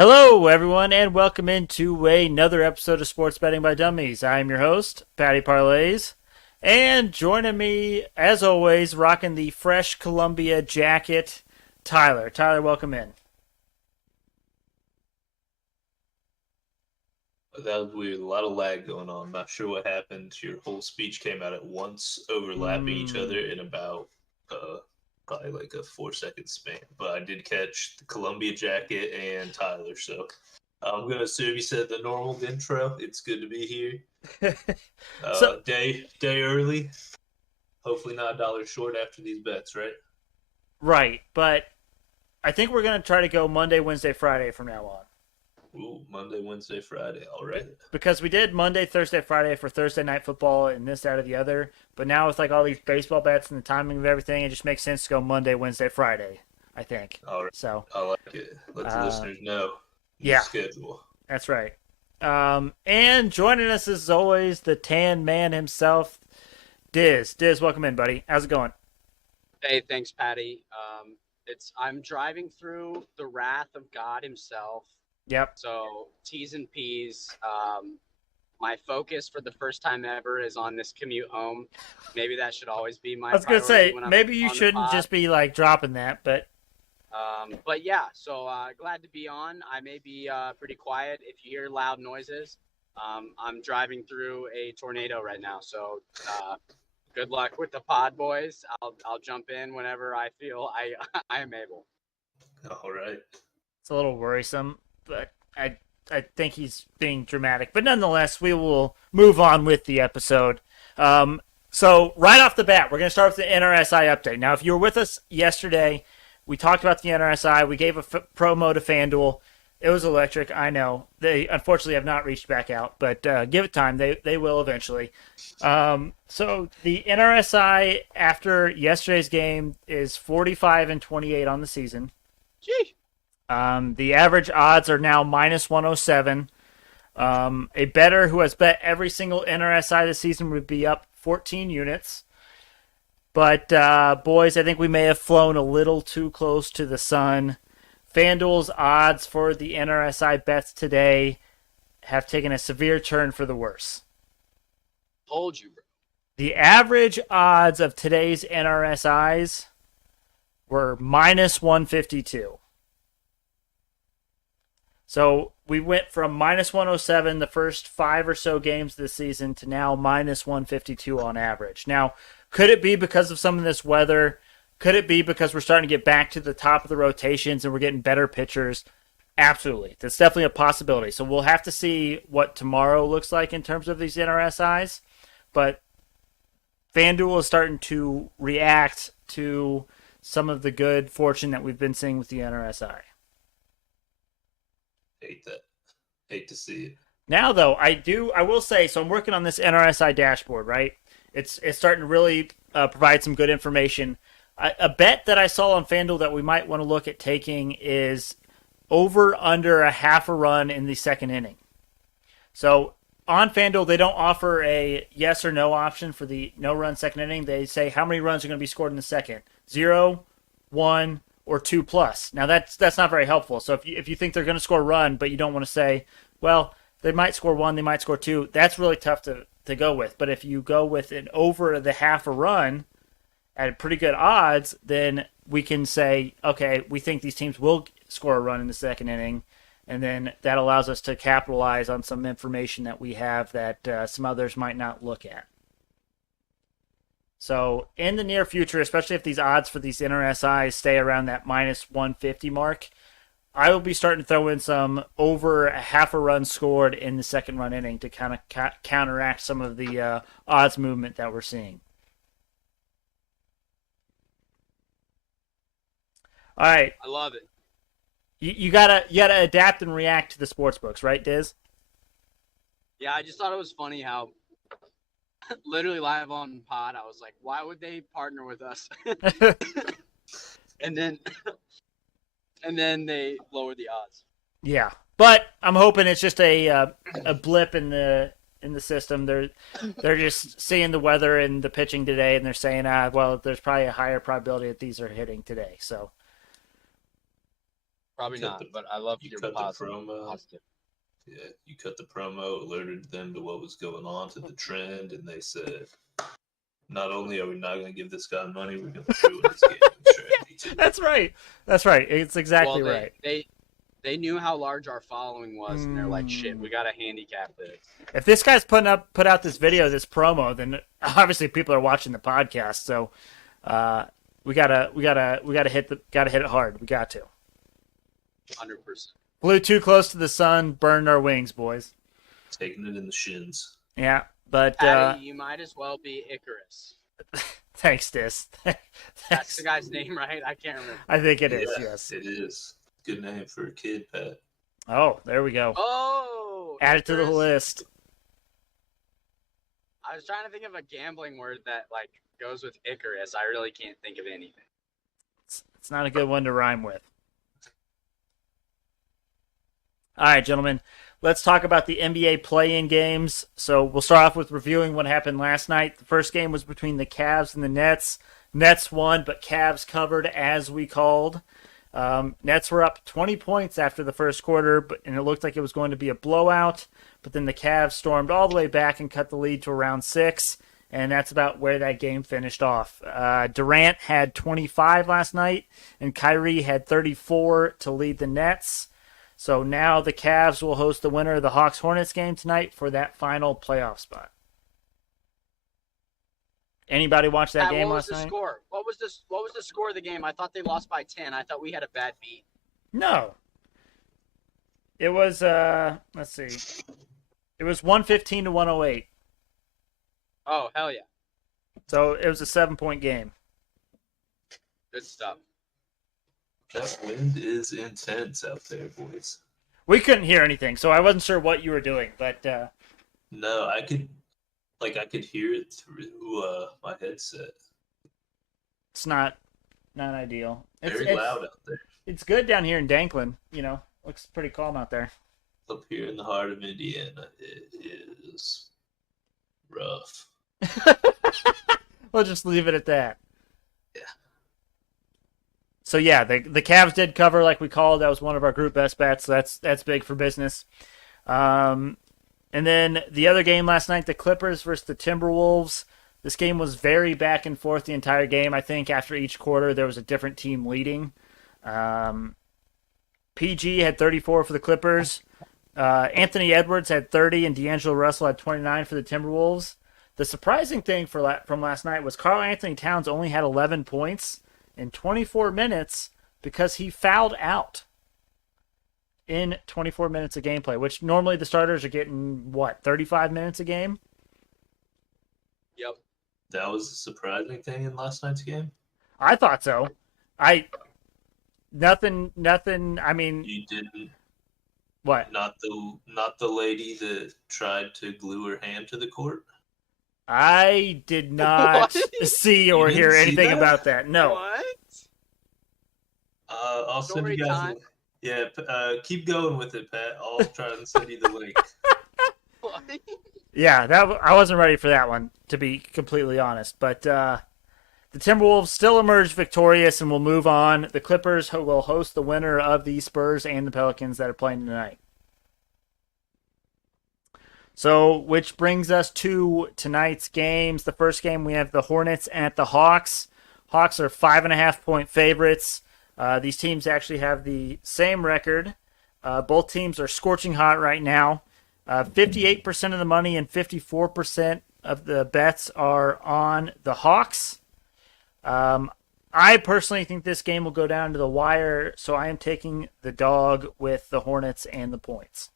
Hello, everyone, and welcome into another episode of Sports Betting by Dummies. I am your host, Patty Parlays, and joining me, as always, rocking the fresh Columbia jacket, Tyler. Tyler, welcome in. That was weird. A lot of lag going on. Not sure what happened. Your whole speech came out at once, overlapping each other Mm, in about probably like a 4 second span. But I did catch the Columbia jacket and Tyler, so I'm gonna assume you said the normal intro. It's good to be here. so, Day early. Hopefully not a dollar short after these bets, right? right, but I think we're going to try to go Monday, Wednesday, Friday from now on. Ooh, Monday, Wednesday, Friday. All right. Because we did Monday, Thursday, Friday for Thursday night football and this, that, or the other. But now with like all these baseball bets and the timing of everything, it just makes sense to go Monday, Wednesday, Friday, I think. All right. So, I like it. Let the uh, listeners know. New yeah, schedule. that's right. And joining us as always, the tan man himself, Dizz. Dizz, welcome in, buddy. How's it going? Hey, thanks, Patty. I'm driving through the wrath of God himself. Yep. So T's and P's. My focus for the first time ever is on this commute home. Maybe that should always be I my was gonna priority say when I'm maybe you on the shouldn't pod. just be like dropping that, but But yeah, so glad to be on. I may be pretty quiet if you hear loud noises. I'm driving through a tornado right now, so good luck with the pod, boys. I'll jump in whenever I feel I am able. All right. it's a little worrisome. But I think he's being dramatic. But nonetheless, we will move on with the episode. So right off the bat, we're going to start with the NRSI update. Now, if you were with us yesterday, we talked about the NRSI. We gave a promo to FanDuel. It was electric. I know they unfortunately have not reached back out, but give it time. They will eventually. So the NRSI after yesterday's game is 45-28 on the season. Gee. The average odds are now -107. A bettor who has bet every single NRSI this season would be up 14 units. But, boys, I think we may have flown a little too close to the sun. FanDuel's odds for the NRSI bets today have taken a severe turn for the worse. Told you, bro. The average odds of today's NRSIs were -152. So we went from -107 the first 5 or so games this season to now -152 on average. Now, could it be because of some of this weather? Could it be because we're starting to get back to the top of the rotations and we're getting better pitchers? Absolutely. That's definitely a possibility. So we'll have to see what tomorrow looks like in terms of these NRSIs. But FanDuel is starting to react to some of the good fortune that we've been seeing with the NRSI. Hate that. Hate to see it. Now, though, I will say, so I'm working on this NRSI dashboard, right? It's starting to really provide some good information. A bet that I saw on FanDuel that we might want to look at taking is over under a half a run in the second inning. So on FanDuel, they don't offer a yes or no option for the no run second inning. They say how many runs are going to be scored in the second: 0, 1, or 2 plus. Now that's not very helpful. So if you think they're going to score a run, but you don't want to say, well, they might score 1, they might score 2, that's really tough to go with. But if you go with an over the half a run at pretty good odds, then we can say, okay, we think these teams will score a run in the second inning. And then that allows us to capitalize on some information that we have that some others might not look at. So in the near future, especially if these odds for these NRSIs stay around that -150 mark, I will be starting to throw in some over a half a run scored in the second run inning to kind of counteract some of the odds movement that we're seeing. All right, I love it. you gotta adapt and react to the sports books, right, Diz? Yeah, I just thought it was funny how literally live on pod, I was like, why would they partner with us? and then and then they lowered the odds. Yeah, but I'm hoping it's just a blip in the system. They're just seeing the weather and the pitching today, and they're saying, well, there's probably a higher probability that these are hitting today. So Probably cut not, the- but I love you your cut the positive. promo. positive. Yeah, you cut the promo, alerted them to what was going on, to the trend, and they said, not only are we not going to give this guy money, we're going to ruin his gambling strategy too. That's right. That's right. It's exactly Well, right. they knew how large our following was, and they're like, shit, we got to handicap this. If this guy's put out this video, this promo, then obviously people are watching the podcast. So we gotta hit it hard. We got to. 100%. Flew too close to the sun, burned our wings, boys. Taking it in the shins. Yeah, but Patty, you might as well be Icarus. thanks, Dizz. That's the guy's name, right? I can't remember. I think it is. Yes. It is. Good name for a kid, Pat. Oh, there we go. Oh, Add it to the Icarus. list. I was trying to think of a gambling word that like goes with Icarus. I really can't think of anything. It's not a good one to rhyme with. All right, gentlemen. Let's talk about the NBA play-in games. So we'll start off with reviewing what happened last night. The first game was between the Cavs and the Nets. Nets won, but Cavs covered as we called. Nets were up 20 points after the first quarter, and it looked like it was going to be a blowout. But then the Cavs stormed all the way back and cut the lead to around 6, and that's about where that game finished off. Durant had 25 last night, and Kyrie had 34 to lead the Nets. So now the Cavs will host the winner of the Hawks-Hornets game tonight for that final playoff spot. Anybody watch that game last night? Score? What was the score of the game? I thought they lost by 10. I thought we had a bad beat. No. It was let's see. It was 115 to 108. Oh, hell yeah. So it was a 7-point game. Good stuff. That wind is intense out there, boys. We couldn't hear anything, so I wasn't sure what you were doing, but No, I could hear it through my headset. it's not ideal. Very loud out there. It's good down here in Danklin, Looks pretty calm out there. Up here in the heart of Indiana, it is rough. We'll just leave it at that. Yeah. So yeah, the Cavs did cover like we called. That was one of our group best bets. So that's big for business. And then the other game last night, the Clippers versus the Timberwolves. This game was very back and forth the entire game. I think after each quarter there was a different team leading. PG had 34 for the Clippers. Anthony Edwards had 30 and D'Angelo Russell had 29 for the Timberwolves. The surprising thing from last night was Karl Anthony Towns only had 11 points in 24 minutes because he fouled out in 24 minutes of gameplay, which normally the starters are getting, 35 minutes a game? Yep. That was a surprising thing in last night's game? I thought so. Nothing, I mean... You didn't... What? Not the lady that tried to glue her hand to the court? I did not see or hear anything about that. No. What? I'll send Story you guys. time. Yeah, keep going with it, Pat. I'll try and send you the link. What? Yeah, I wasn't ready for that one, to be completely honest. But the Timberwolves still emerged victorious and will move on. The Clippers will host the winner of the Spurs and the Pelicans that are playing tonight. So, which brings us to tonight's games. The first game, we have the Hornets at the Hawks. Hawks are 5.5-point favorites. These teams actually have the same record. Both teams are scorching hot right now. 58% of the money and 54% of the bets are on the Hawks. I personally think this game will go down to the wire, so I am taking the dog with the Hornets and the points.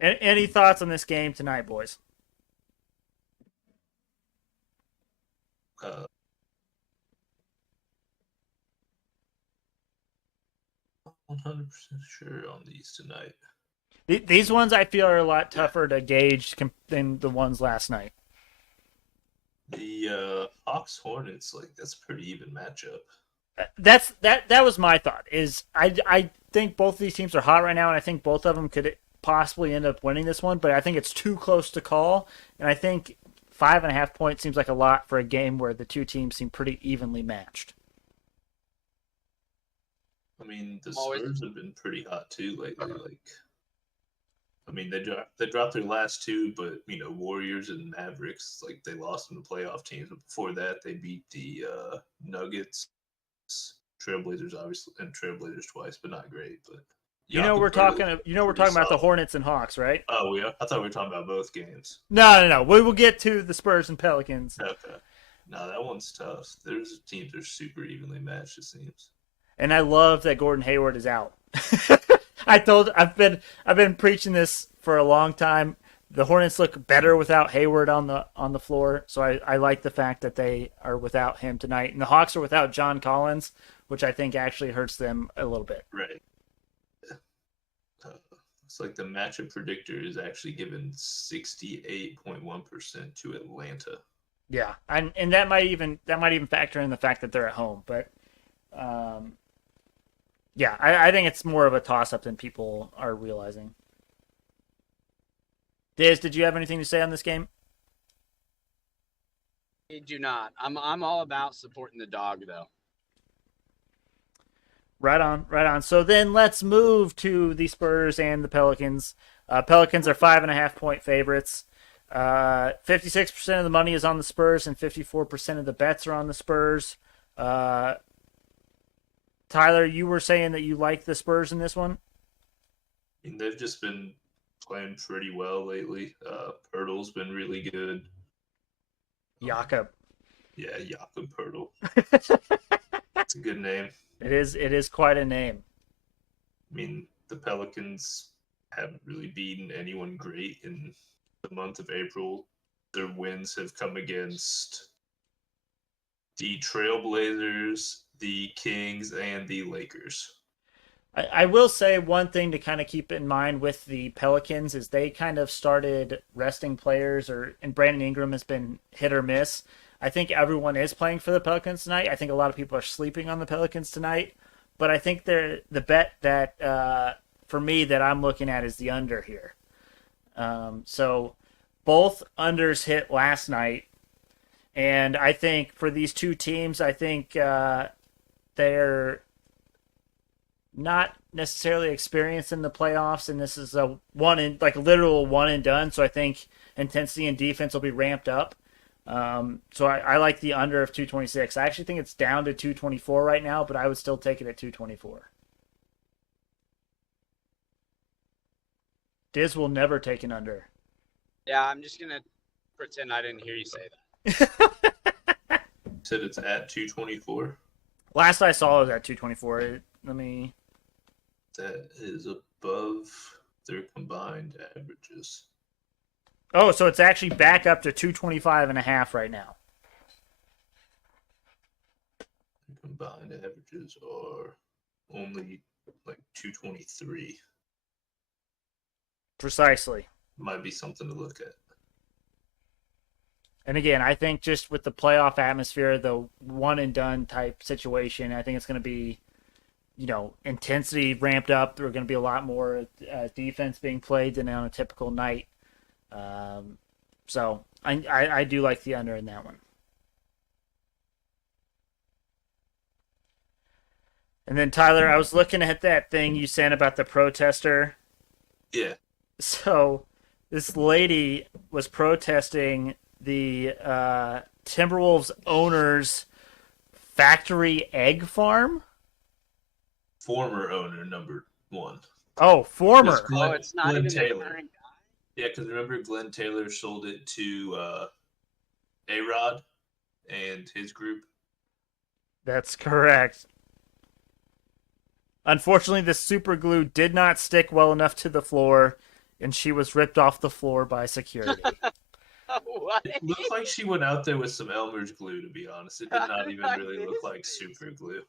Any thoughts on this game tonight, boys? 100% sure on these tonight. These ones I feel are a lot tougher to gauge than the ones last night. The Hawks Hornets, that's a pretty even matchup. That was my thought. I think both of these teams are hot right now, and I think both of them could possibly end up winning this one. But I think it's too close to call, and I think 5.5 points seems like a lot for a game where the two teams seem pretty evenly matched. I mean, the Always- Spurs have been pretty hot too lately. Like, I mean, they dropped their last two, but Warriors and Mavericks, like they lost in the playoff teams. But before that, they beat the Nuggets, Trailblazers, obviously, and Trailblazers twice, but not great. But We're talking. We're pretty talking about the solid. Hornets and Hawks, right? Oh yeah, I thought we were talking about both games. No. We will get to the Spurs and Pelicans. Okay, no, that one's tough. There's teams that are super evenly matched. It seems. And I love that Gordon Hayward is out. I've been preaching this for a long time. The Hornets look better without Hayward on the floor, so I like the fact that they are without him tonight. And the Hawks are without John Collins, which I think actually hurts them a little bit. Right. It's like the matchup predictor is actually given 68.1% to Atlanta. Yeah, and that might even factor in the fact that they're at home, but yeah, I think it's more of a toss-up than people are realizing. Dizz, did you have anything to say on this game? I do not. I'm all about supporting the dog though. Right on. So then let's move to the Spurs and the Pelicans. Pelicans are 5.5-point favorites. 56% of the money is on the Spurs, and 54% of the bets are on the Spurs. Tyler, you were saying that you like the Spurs in this one? I mean, they've just been playing pretty well lately. Pirtle's been really good. Jakob. Yeah, Jakob Pirtle. It's a good name. It is quite a name. I mean, the Pelicans haven't really beaten anyone great in the month of April. Their wins have come against the Trailblazers, the Kings, and the Lakers. I will say one thing to kind of keep in mind with the Pelicans is they kind of started resting players, and Brandon Ingram has been hit or miss. I think everyone is playing for the Pelicans tonight. I think a lot of people are sleeping on the Pelicans tonight, but I think the bet that for me that I'm looking at is the under here. So both unders hit last night, and I think for these two teams, I think they're not necessarily experienced in the playoffs, and this is a literal one and done. So I think intensity and defense will be ramped up. So I like the under of 226. I actually think it's down to 224 right now, but I would still take it at 224. Dizz will never take an under. Yeah, I'm just gonna pretend I didn't hear you say that. You said it's at 224. Last I saw it was at 224. That is above their combined averages. Oh, so it's actually back up to 225.5 right now. Their combined averages are only like 223. Precisely. Might be something to look at. And again, I think just with the playoff atmosphere, the one and done type situation, I think it's going to be, intensity ramped up. There are going to be a lot more defense being played than on a typical night. So I do like the under in that one. And then Tyler, I was looking at that thing you sent about the protester. Yeah. So this lady was protesting the Timberwolves owner's factory egg farm. Former owner, number one. Oh, former. It's not Glenn even Taylor. the current guy. Yeah, because remember Glenn Taylor sold it to A-Rod and his group. That's correct. Unfortunately, the super glue did not stick well enough to the floor, and she was ripped off the floor by security. What? It looked like she went out there with some Elmer's glue, to be honest. It did not even really look like super glue.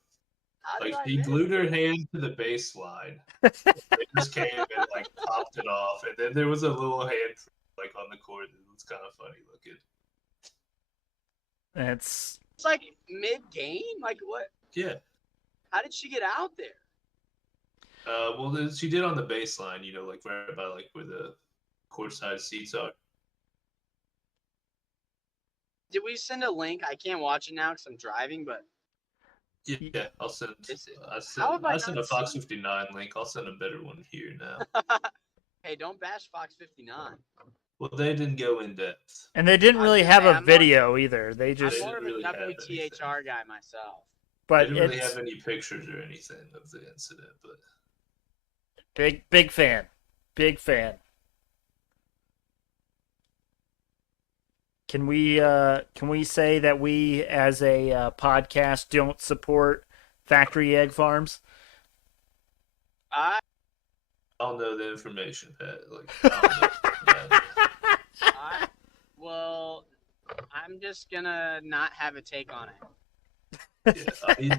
How did Like, I she miss glued her this? hand to the baseline. It just came and, popped it off. And then there was a little hand, on the court. It was kind of funny looking. It's It's mid-game? What? Yeah. How did she get out there? Well, she did on the baseline, right by, where the courtside seats are. Did we send a link? I can't watch it now because I'm driving, but Yeah, I'll send. How have I I sent not a Fox seen- 59 link. I'll send a better one here now. Hey, don't bash Fox 59. Well, they didn't go in depth. And they didn't I was really gonna have say, a I'm not- video either. They I'm just, They more of a didn't really have WTHR guy myself. They but didn't really it's have any pictures or anything of the incident, but big fan, big fan. Can we say that we as a podcast don't support factory egg farms? I, I don't know the information, Pat. Like, I don't know. I, well, I'm just gonna not have a take on it. Yeah,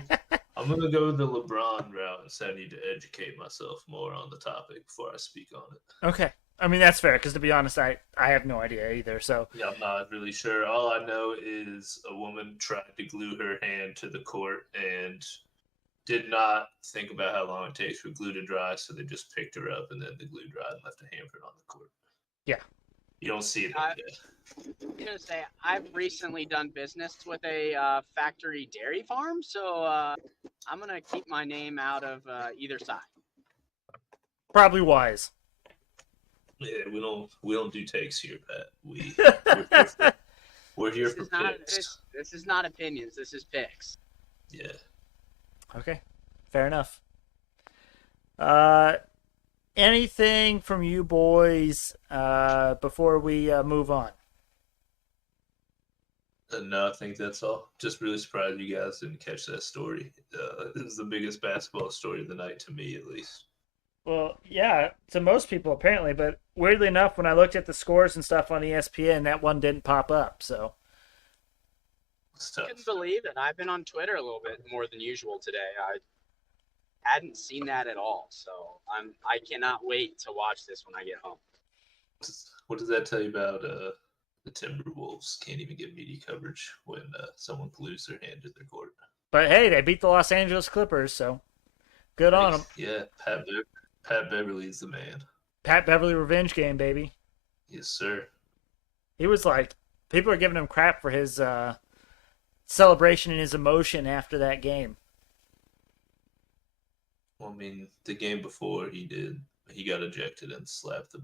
I'm gonna go the LeBron route and say I need to educate myself more on the topic before I speak on it. Okay, I mean that's fair because to be honest, I have no idea either. So Yeah, I'm not really sure. All I know is a woman tried to glue her hand to the court and did not think about how long it takes for glue to dry, so they just picked her up and then the glue dried and left a handprint on the court. Yeah. You don't see it every day. I'm gonna say I've recently done business with a factory dairy farm, so I'm gonna keep my name out of either side. probably wise. Yeah, we don't do takes here, Pat. We're here for picks. This is not opinions. This is picks. Yeah. Okay, fair enough. Anything from you boys before we move on? No, I think that's all. Just really surprised you guys didn't catch that story. It was the biggest basketball story of the night to me, at least. Well, yeah, to most people apparently, but weirdly enough, when I looked at the scores and stuff on ESPN, that one didn't pop up. So It's I tough. couldn't believe it. I've been on Twitter a little bit more than usual today. I hadn't seen that at all, so I cannot wait to watch this when I get home. What does that tell you about the Timberwolves? Can't even get media coverage when someone glues their hand to their court. but hey, they beat the Los Angeles Clippers, so good on them. Yeah, Pat Beverly is the man. Pat Beverly revenge game, baby. Yes, sir. He was like, people are giving him crap for his celebration and his emotion after that game. Well, I mean, the game before he got ejected and slapped the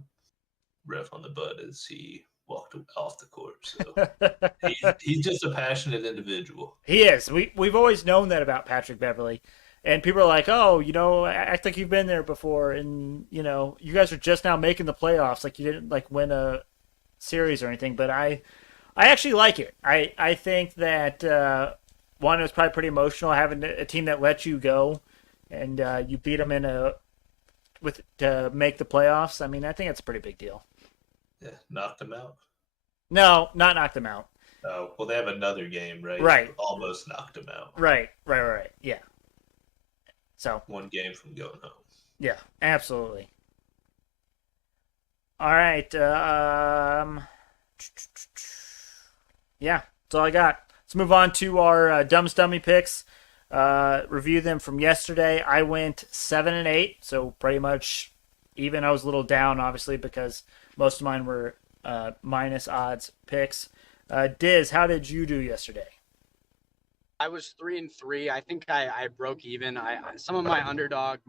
ref on the butt as he walked off the court. So he's just a passionate individual. He is. We've always known that about Patrick Beverly. And people are like, oh, act like you've been there before. And, you guys are just now making the playoffs. Like, you didn't, win a series or anything. But I actually like it. I think that, one, it was probably pretty emotional having a team that lets you go. And you beat them to make the playoffs. I mean, I think it's a pretty big deal. Yeah, knocked him out. No, not knocked them out. Oh, well, they have another game, right? Right. Almost knocked him out. Right. Yeah. So, One game from going home. yeah, absolutely. All right. Yeah, that's all I got. Let's move on to our Dumbest Dummy picks. Review them from yesterday. I went 7-8, so pretty much even. I was a little down, obviously, because most of mine were minus odds picks. Dizz, how did you do yesterday? I was 3-3. I think I broke even. Some of my underdog.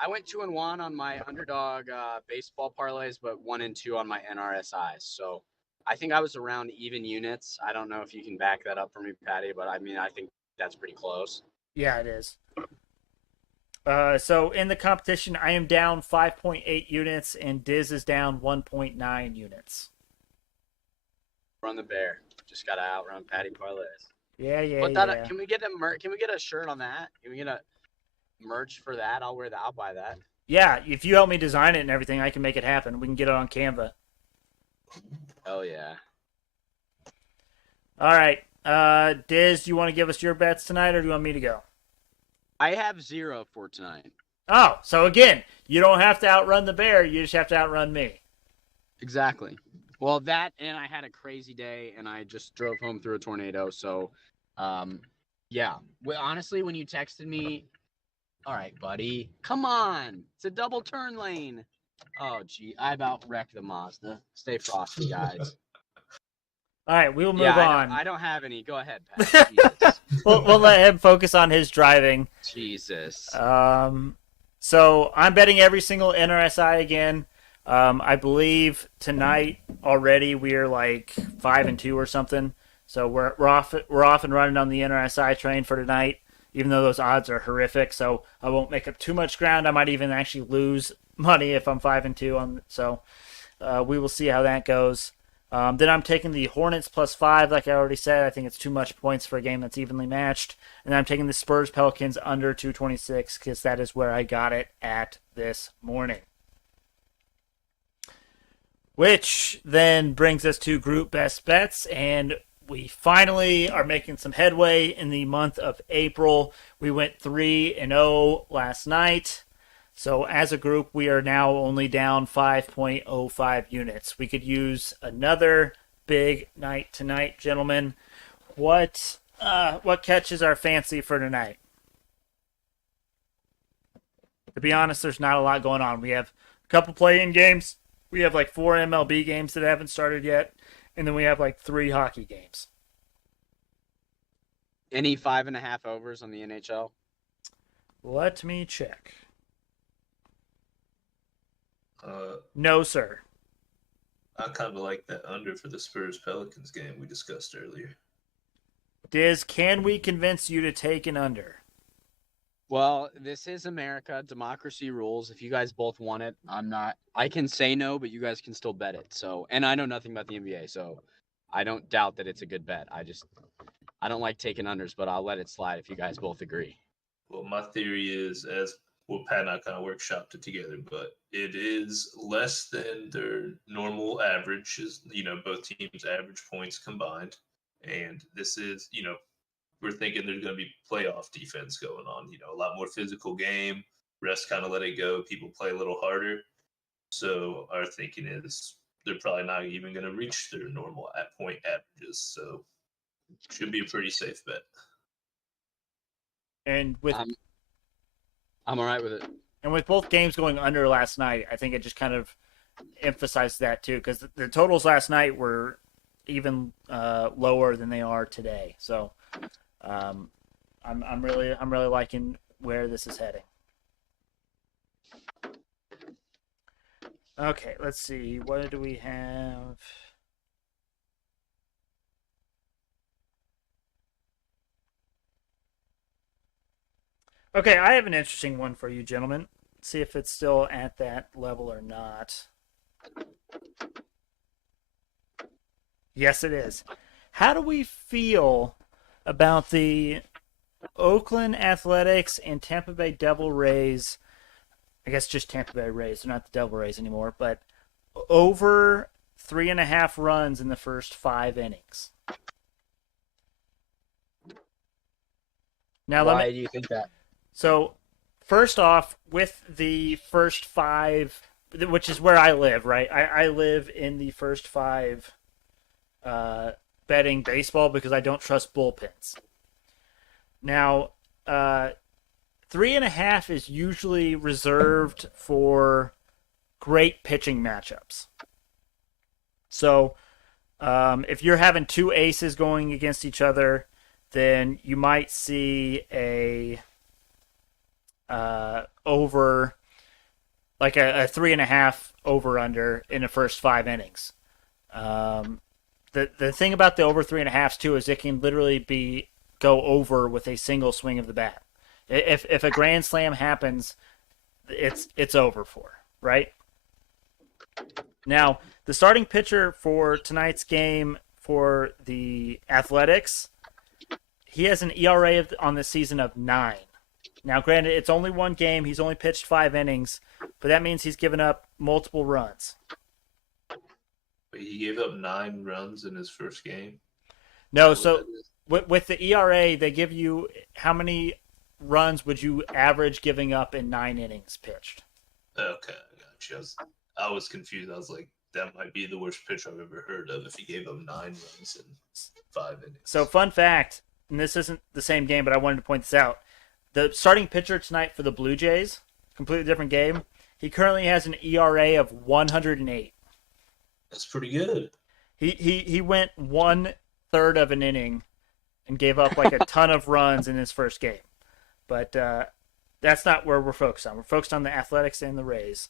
I went 2-1 on my underdog baseball parlays, but 1-2 on my NRSIs. So I think I was around even units. I don't know if you can back that up for me, Patty, but I mean I think that's pretty close. Yeah, it is. So in the competition, I am down 5.8 units, and Dizz is down 1.9 units. Run the bear. Just gotta outrun Patty parlays. Yeah. Can we get a shirt on that? Can we get a merch for that? I'll buy that. Yeah, if you help me design it and everything, I can make it happen. We can get it on Canva. Oh yeah. All right. Diz, do you want to give us your bets tonight, or do you want me to go? I have 0 for tonight. Oh, so again, you don't have to outrun the bear. You just have to outrun me. Exactly. Well, that, and I had a crazy day, and I just drove home through a tornado. So, yeah. Well, honestly, when you texted me, all right, buddy, come on. It's a double turn lane. Oh, gee, I about wrecked the Mazda. Stay frosty, guys. All right, we'll move on. I don't have any. Go ahead, Pat. Jesus. we'll let him focus on his driving. Jesus. So I'm betting every single NRSI again. I believe tonight already we are like 5-2 or something. So we're off and running on the NRSI train for tonight, even though those odds are horrific. So I won't make up too much ground. I might even actually lose money if I'm 5-2 on. So we will see how that goes. Then I'm taking the Hornets +5, like I already said. I think it's too much points for a game that's evenly matched. And I'm taking the Spurs Pelicans under 226 because that is where I got it at this morning. Which then brings us to group best bets, and we finally are making some headway in the month of April. We went 3-0 last night. So as a group, we are now only down 5.05 units. We could use another big night tonight, gentlemen. What catches our fancy for tonight? To be honest, there's not a lot going on. We have a couple play-in games. We have like 4 MLB games that haven't started yet. And then we have like 3 hockey games. Any 5.5 overs on the NHL? Let me check. No, sir. I kind of like that under for the Spurs Pelicans game we discussed earlier. Dizz, can we convince you to take an under? Well, this is America. Democracy rules. If you guys both want it, I'm not. I can say no, but you guys can still bet it. So, and I know nothing about the NBA, so I don't doubt that it's a good bet. I don't like taking unders, but I'll let it slide if you guys both agree. Well, my theory is, as well, Pat and I kind of workshopped it together, but it is less than their normal average, is, both teams' average points combined. And this is, we're thinking there's going to be playoff defense going on, a lot more physical game. Rest kind of let it go. People play a little harder. So our thinking is they're probably not even going to reach their normal point averages. So should be a pretty safe bet. And with I'm all right with it. And with both games going under last night, I think it just kind of emphasized that too, because the totals last night were even lower than they are today. So I'm really liking where this is heading. Okay, let's see. What do we have? Okay, I have an interesting one for you, gentlemen. Let's see if it's still at that level or not. Yes, it is. How do we feel about the Oakland Athletics and Tampa Bay Devil Rays? I guess just Tampa Bay Rays. They're not the Devil Rays anymore, but over 3.5 runs in the first 5 innings. Now, why do you think that? So, first off, with the first 5, which is where I live, right? I live in the first 5 betting baseball because I don't trust bullpens. Now, 3.5 is usually reserved for great pitching matchups. So, if you're having 2 aces going against each other, then you might see a over, like a 3.5 over under in the first 5 innings. The thing about the over 3.5s too is it can literally go over with a single swing of the bat. If a grand slam happens, it's over for, right? Now, the starting pitcher for tonight's game for the Athletics, he has an ERA on the season of 9. Now, granted, it's only 1 game. He's only pitched 5 innings, but that means he's given up multiple runs. But he gave up 9 runs in his first game? No, so with the ERA, they give you how many runs would you average giving up in 9 innings pitched? Okay, I got you. I was confused. I was like, that might be the worst pitch I've ever heard of if he gave up 9 runs in 5 innings. So, fun fact, and this isn't the same game, but I wanted to point this out. The starting pitcher tonight for the Blue Jays, completely different game, he currently has an ERA of 108. That's pretty good. He went 1/3 of an inning and gave up like a ton of runs in his first game. But that's not where we're focused on. We're focused on the Athletics and the Rays.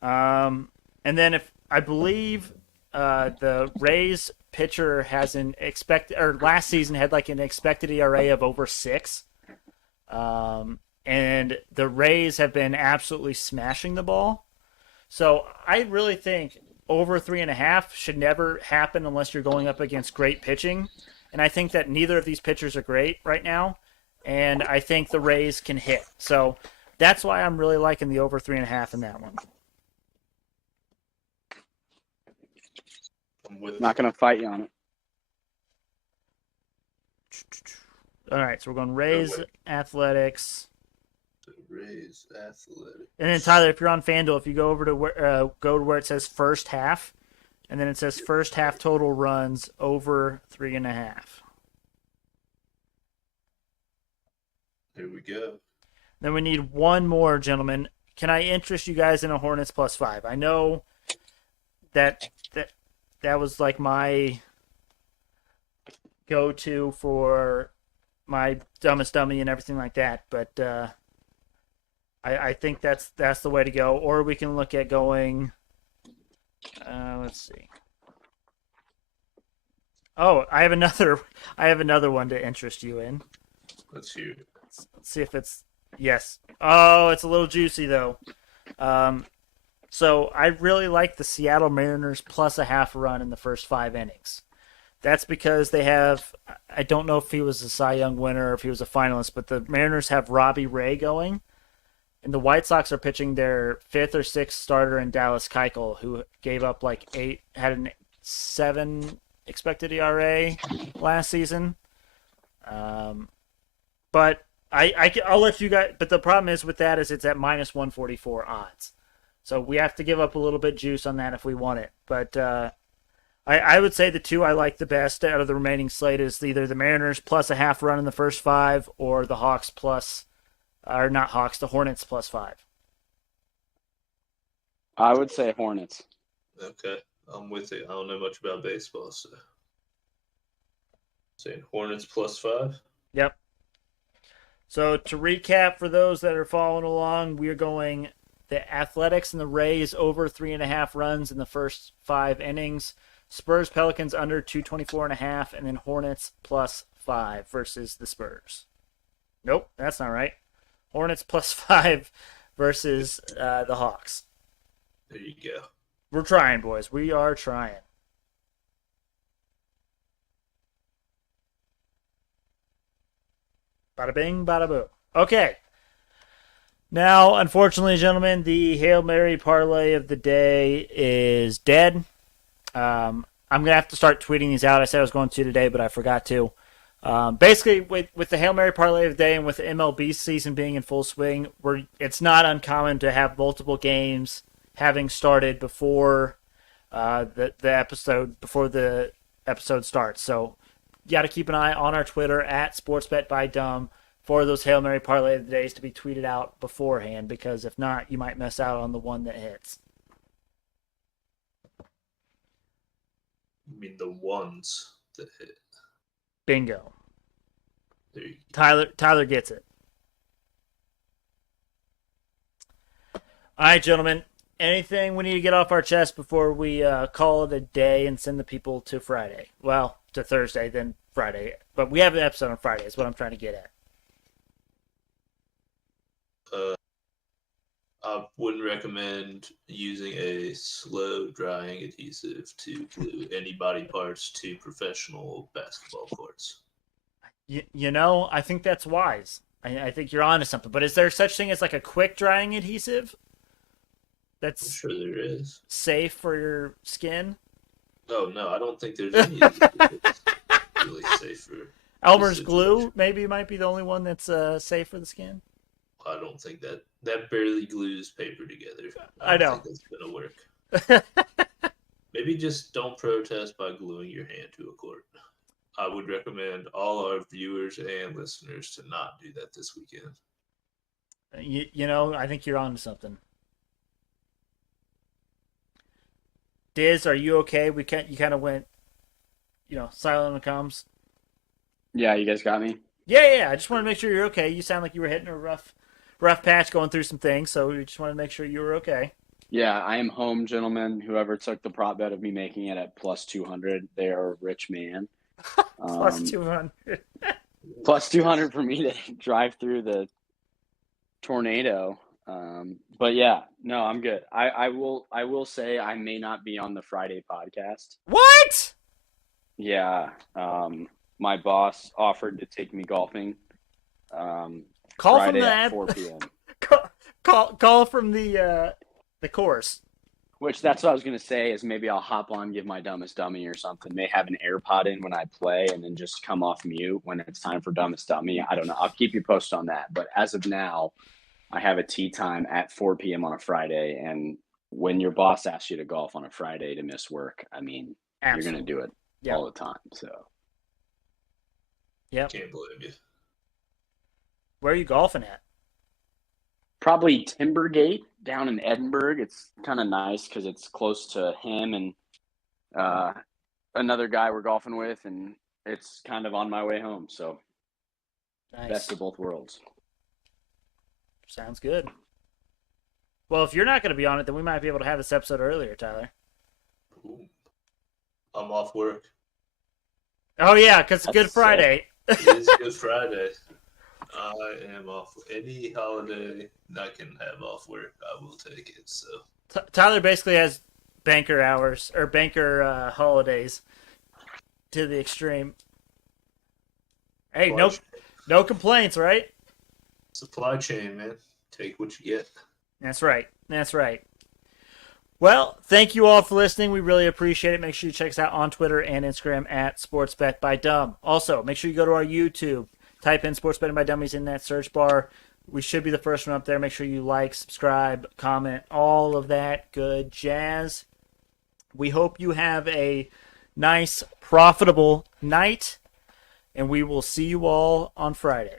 And then if I believe the Rays pitcher has an expected, or last season had like an expected ERA of over 6. And the Rays have been absolutely smashing the ball. So I really think over 3.5 should never happen unless you're going up against great pitching. And I think that neither of these pitchers are great right now. And I think the Rays can hit. So that's why I'm really liking the over 3.5 in that one. I'm with Not going to fight you on it. All right, so we're going Rays, Athletics. the Rays Athletic. And then Tyler, if you're on FanDuel, if you go over to where it says first half, and then it says first half total runs over 3.5. Here we go. Then we need one more, gentlemen. Can I interest you guys in a Hornets +5? I know that was like my go-to for my dumbest dummy and everything like that, but I think that's the way to go. Or we can look at going. Let's see. Oh, I have another one to interest you in. Let's hear it. Let's see if it's yes. Oh, it's a little juicy though. So I really like the Seattle Mariners +0.5 run in the first 5 innings. That's because they have, I don't know if he was a Cy Young winner or if he was a finalist, but the Mariners have Robbie Ray going. And the White Sox are pitching their 5th or 6th starter in Dallas Keuchel, who gave up like 8, had an 7 expected ERA last season. But I'll let you guys, but the problem is with that is it's at -144 odds. So we have to give up a little bit juice on that if we want it. But I would say the two I like the best out of the remaining slate is either the Mariners +0.5 run in the first 5 or the Hawks the Hornets +5. I would say Hornets. Okay, I'm with it. I don't know much about baseball, so saying Hornets +5. Yep. So to recap for those that are following along, we are going the Athletics and the Rays over 3.5 runs in the first 5 innings. Spurs Pelicans under 224.5, and then Hornets +5 versus the Spurs. Nope, that's not right. Hornets +5 versus the Hawks. There you go. We're trying, boys. We are trying. Bada bing, bada boom. Okay. Now, unfortunately, gentlemen, the Hail Mary parlay of the day is dead. I'm going to have to start tweeting these out. I said I was going to today, but I forgot to. Basically, with the Hail Mary parlay of the day and with the MLB season being in full swing, it's not uncommon to have multiple games having started before the episode starts. So you got to keep an eye on our Twitter at SportsBetByDumb for those Hail Mary parlay of the days to be tweeted out beforehand, because if not, you might miss out on the one that hits. You mean the ones that hit? Bingo. There you go. Tyler gets it. All right, gentlemen. Anything we need to get off our chest before we call it a day and send the people to Friday? Well, to Thursday, then Friday. But we have an episode on Friday is what I'm trying to get at. I wouldn't recommend using a slow drying adhesive to glue any body parts to professional basketball courts. You know, I think that's wise. I think you're onto something. But is there such thing as like a quick drying adhesive I'm that's sure there is. safe for your skin? Oh no, I don't think there's any that's really safe for Elmer's this glue situation. maybe might be the only one that's safe for the skin. I don't think that barely glues paper together. I know. don't think that's gonna work. Maybe just don't protest by gluing your hand to a court. I would recommend all our viewers and listeners to not do that this weekend. You know, I think you're onto something. Diz, are you okay? You kind of went, silent on the comms. Yeah, you guys got me? Yeah. I just want to make sure you're okay. You sound like you were hitting a rough patch, going through some things. So we just want to make sure you were okay. Yeah, I am home, gentlemen. Whoever took the prop bet of me making it at plus 200, they are a rich man. Plus 200. Plus 200 for me to drive through the tornado. But yeah, no, I'm good. I will say I may not be on the Friday podcast. What? Yeah. My boss offered to take me golfing. Call Friday from the at 4 p.m. call from the course. Which that's what I was gonna say is maybe I'll hop on, give my dumbest dummy or something. May have an AirPod in when I play, and then just come off mute when it's time for dumbest dummy. I don't know. I'll keep you posted on that. But as of now, I have a tee time at 4 p.m. on a Friday, and when your boss asks you to golf on a Friday to miss work, I mean, Absolutely. you're gonna do it all the time. So, yep. Can't blame you. Where are you golfing at? probably Timbergate down in Edinburgh. It's kind of nice because it's close to him and another guy we're golfing with, and it's kind of on my way home. So, Nice. best of both worlds. Sounds good. Well, if you're not going to be on it, then we might be able to have this episode earlier, Tyler. Ooh. I'm off work. Oh, yeah, because it's That's Good Friday. It is Good Friday. I am off. Any holiday I can have off work, I will take it. So Tyler basically has banker hours, or banker holidays to the extreme. Hey, no complaints, right? supply chain, man. Take what you get. That's right. That's right. Well, thank you all for listening. We really appreciate it. Make sure you check us out on Twitter and Instagram at SportsBet by Dumb. Also, make sure you go to our YouTube. Type in Sports Betting by Dummies in that search bar. We should be the first one up there. Make sure you like, subscribe, comment, all of that good jazz. We hope you have a nice, profitable night, and we will see you all on Friday.